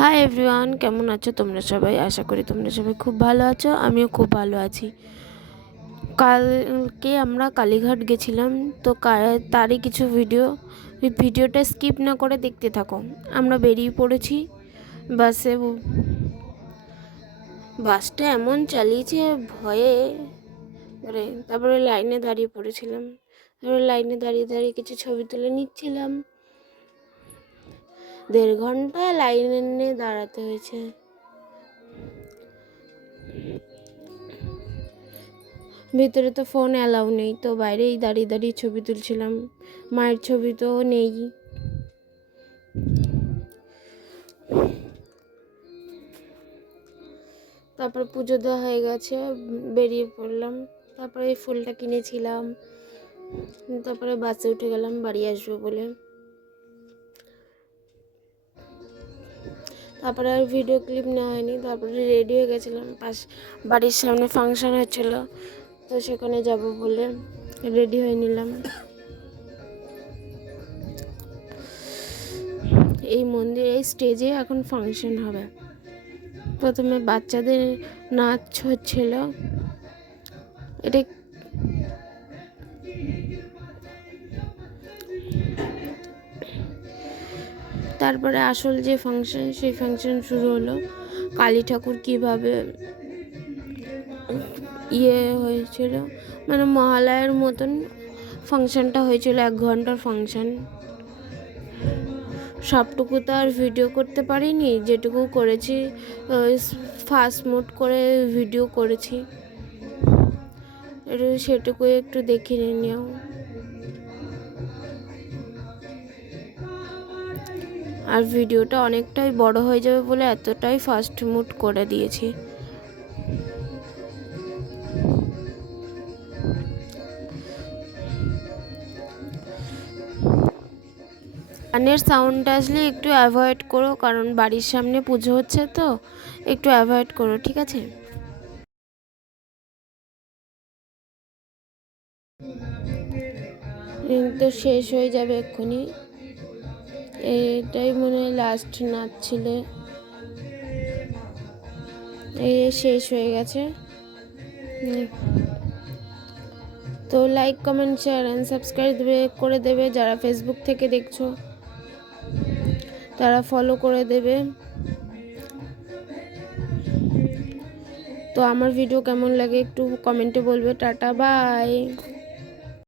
Hi everyone, কেমন আছো তোমরা সবাই? আশা করি তোমরা সবাই খুব ভালো আছো। আমিও খুব ভালো আছি। কালকে আমরা কালীঘাট গেছিলাম, তো তারই কিছু ভিডিওটা স্কিপ না করে দেখতে থাকো। আমরা বেরিয়ে পড়েছি বাসটা এমন চালিয়েছে ভয়ে করে। তারপরে লাইনে দাঁড়িয়ে পড়েছিলাম। তারপরে লাইনে দাঁড়িয়ে দাঁড়িয়ে কিছু ছবি তুলে নিচ্ছিলাম। 1.5 ঘন্টা লাইনে দাঁড়াতে হয়েছে। ভিতরে তো ফোন অ্যালাউ নেই, তো বাইরেই দাঁড়িয়ে দাঁড়িয়ে ছবি তুলছিলাম। মায়ের ছবি তো নেই। তারপর পুজো দেওয়া হয়ে গেছে, বেরিয়ে পড়লাম। তারপরে এই ফুলটা কিনেছিলাম। তারপরে বাসে উঠে গেলাম বাড়ি আসবো বলে। তারপরে আর ভিডিও ক্লিপ নেওয়া হয়নি। তারপরে রেডি হয়ে গেছিলাম, বাড়ির সামনে ফাংশন হচ্ছিলো, তো সেখানে যাব বলে রেডি হয়ে নিলাম। এই স্টেজে এখন ফাংশন হবে। প্রথমে বাচ্চাদের নাচ হচ্ছিল। এটা তারপরে আসল যে ফাংশন, সেই ফাংশন শুরু হলো। কালী ঠাকুর কীভাবে হয়েছিল, মানে মহালয়ার মতন ফাংশনটা হয়েছিল। 1 ঘন্টার ফাংশন। সবটুকু তো আর ভিডিও করতে পারিনি, যেটুকু করেছি ফাস্ট মোড করে ভিডিও করেছি, সেটুকু একটু দেখে নিও। আর ভিডিওটা অনেকটাই বড় হয়ে যাবে বলে এতটাই ফাস্ট মোড করে দিয়েছি। গানের সাউন্ড আসলে একটু অ্যাভয়েড করো, কারণ বাড়ির সামনে পুজো হচ্ছে, তো একটু অ্যাভয়েড করো, ঠিক আছে? তো শেষ হয়ে যাবে এক্ষুনি। এটাই মনে হয় লাস্ট নাচ ছিল। শেষ হয়ে গেছে। তো like, comment, share and subscribe করে দেবে। যারা ফেসবুক থেকে দেখছো তারা ফলো করে দেবে। তো আমার ভিডিও কেমন লাগে একটু কমেন্টে বলবে। টাটা, বাই।